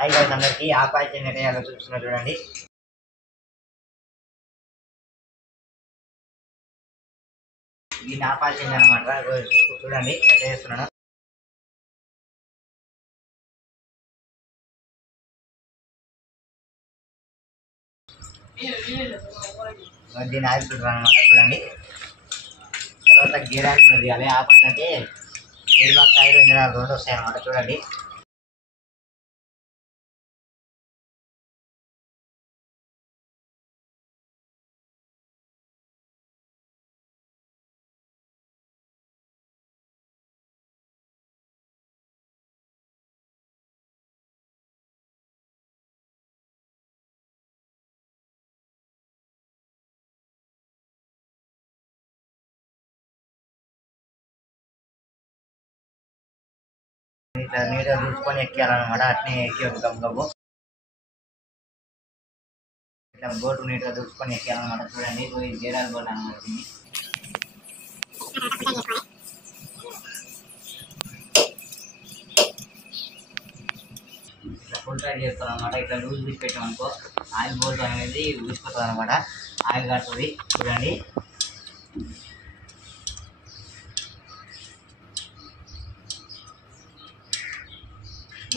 Hi guys అందరికీ ఆపాయ చెందిన చూస్తున్నారు చూడండి. దీన్ని ఆపాయ చెంది అనమాట. చూడండి ఎట్లా చేస్తున్నాను. దీన్ని ఆయిల్ ఫిల్టర్ అనమాట. చూడండి తర్వాత గేర్ ఆయిల్ కూడా తీయాలి. ఆపాయలు అంటే gear box oil engine oil రెండు వస్తాయి అనమాట. చూడండి ఇట్లా నీట్గా చూసుకొని ఎక్కియాలన్నమాట. అట్నే ఎక్కి ఒక గబ్బు ఇట్లా బోటు నీట్గా చూసుకొని ఎక్కియాలన్నమాట. చూడండి ఇది గేరాల బోట్ అనమాట. దీన్ని ఇట్లా ఫుల్ టైట్ చేసుకోవాలన్నమాట. ఇట్లా లూజ్ తీసి పెట్టామనుకో ఆయిల్ బోట్ అనేది ఊసిపోతుంది అనమాట. ఆయిల్ కాస్తుంది. చూడండి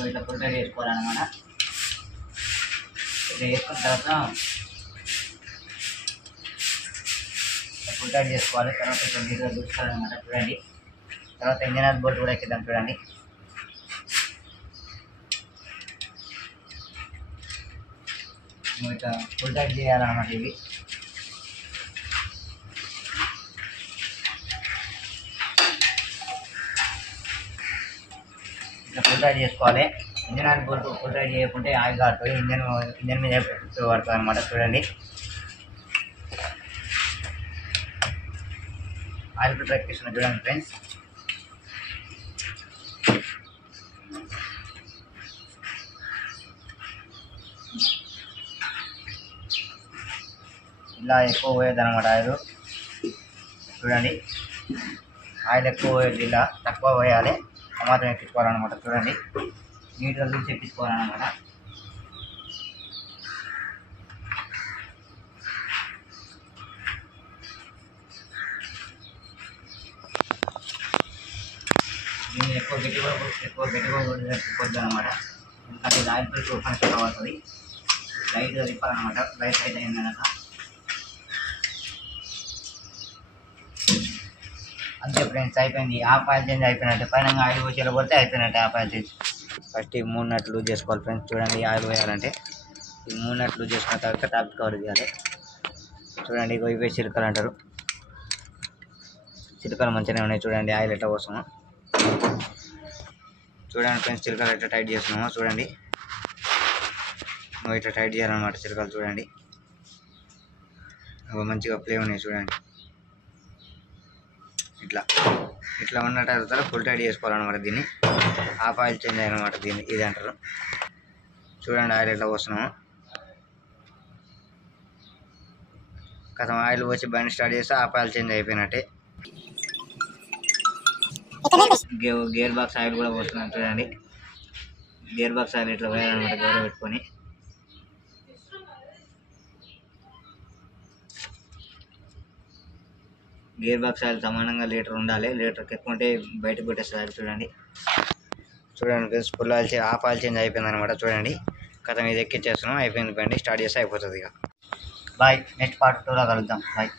ఇట్లా ఫుల్ టైట్ చేసుకోవాలన్నమాట. ఇట్లా వేసుకున్న తర్వాత ఫుల్ టైట్ చేసుకోవాలి. తర్వాత ఇట్లా నీట్గా చూసుకోవాలన్నమాట. చూడండి తర్వాత ఇంజన్ ఆయిల్ బోల్ట్ కూడా ఎక్కిద్దాం. చూడండి ఇట్లా ఫుల్ టైట్ చేయాలన్నమాట. ఇవి ఇట్లా ఫుల్ టైట్ చేసుకోవాలి. Engine oil bolt full tight చేయకుంటే ఆయిల్ కాడుతుంది. ఇంజన్ మీద పడుతుంది అనమాట. చూడండి ఆయిల్ ఫిల్టర్ ఎక్కిస్తున్నాను. చూడండి ఫ్రెండ్స్ ఇలా ఎక్కువ పోయేది అనమాట ఆయిల్. చూడండి ఆయిల్ ఎక్కువ పోయేది, ఇలా తక్కువ పోయాలి. మాత్రం ఎక్కించుకోవాలన్నమాట. చూడండి నీట్గా చూసి ఎక్కించుకోవాలన్నమాట. దీన్ని ఎక్కువ గట్టిగా తిప్పొద్దు అనమాట. ఎందుకంటే ఇది ఆయిల్ ఫిల్టర్ ఫంక్షన్ అవుతుంది. లైట్గా తిప్పాలన్నమాట. లైట్ అయిందనక అంతే ఫ్రెండ్స్, అయిపోయింది. హాఫ్ ఆయిల్ చేంజ్ అయిపోయినట్టు. పైన ఆయిల్ పోసేలా పడితే అయిపోయినట్టు హాఫ్ ఆయిల్ చేంజ్. ఫస్ట్ ఈ 3 నట్లు లూజ్ చేసుకోవాలి ఫ్రెండ్స్. చూడండి ఆయిల్ పోయాలంటే ఈ 3 నట్లు లూజ్ చేసుకున్న తర్వాత టాప్ కవర్ తీయాలి. చూడండి ఇవే చిలుకలు అంటారు. చిలుకలు మంచిగానే ఉన్నాయి. చూడండి ఆయిల్ ఎట్లా పోసామో. చూడండి ఫ్రెండ్స్ చిలుకలు ఎట్లా టైట్ చేస్తున్నామో. చూడండి ఇట్లా టైట్ చేయాలన్నమాట చిలుకలు. చూడండి మంచిగా ప్లే ఉన్నాయి. చూడండి ఇట్లా ఉన్న తర్వాత ఫుల్ టైట్ చేసుకోవాలన్నమాట. దీన్ని హాఫ్ ఆయిల్ చేంజ్ అయ్యనమాట. దీన్ని ఇది అంటారు. చూడండి ఆయిల్ ఎట్లా పోస్తున్నాము. కథం ఆయిల్ పోసి బండి స్టార్ట్ చేస్తే హాఫ్ ఆయిల్ చేంజ్ అయిపోయినట్టే. గేర్ బాక్స్ ఆయిల్ కూడా పోస్తున్నాం. చూడండి గేర్ బాక్స్ ఆయిల్ ఇట్లా పోయాలన్నమాట. గౌరవ పెట్టుకొని గేర్ బాక్స్ ఆయిల్ సమానంగా లీటర్ ఉండాలి. లీటర్కి ఎక్కువ ఉంటే బయటకు కొట్టేస్తుంది ఆయిల్. చూడండి full oil half oil change అయిపోయింది అనమాట. చూడండి కథం ఇది ఎక్కిచ్చేస్తున్నాం. అయిపోయింది. బండి స్టార్ట్ చేస్తే అయిపోతుంది. ఇక బాయ్. నెక్స్ట్ పార్ట్ 2లో కలుద్దాం. బాయ్.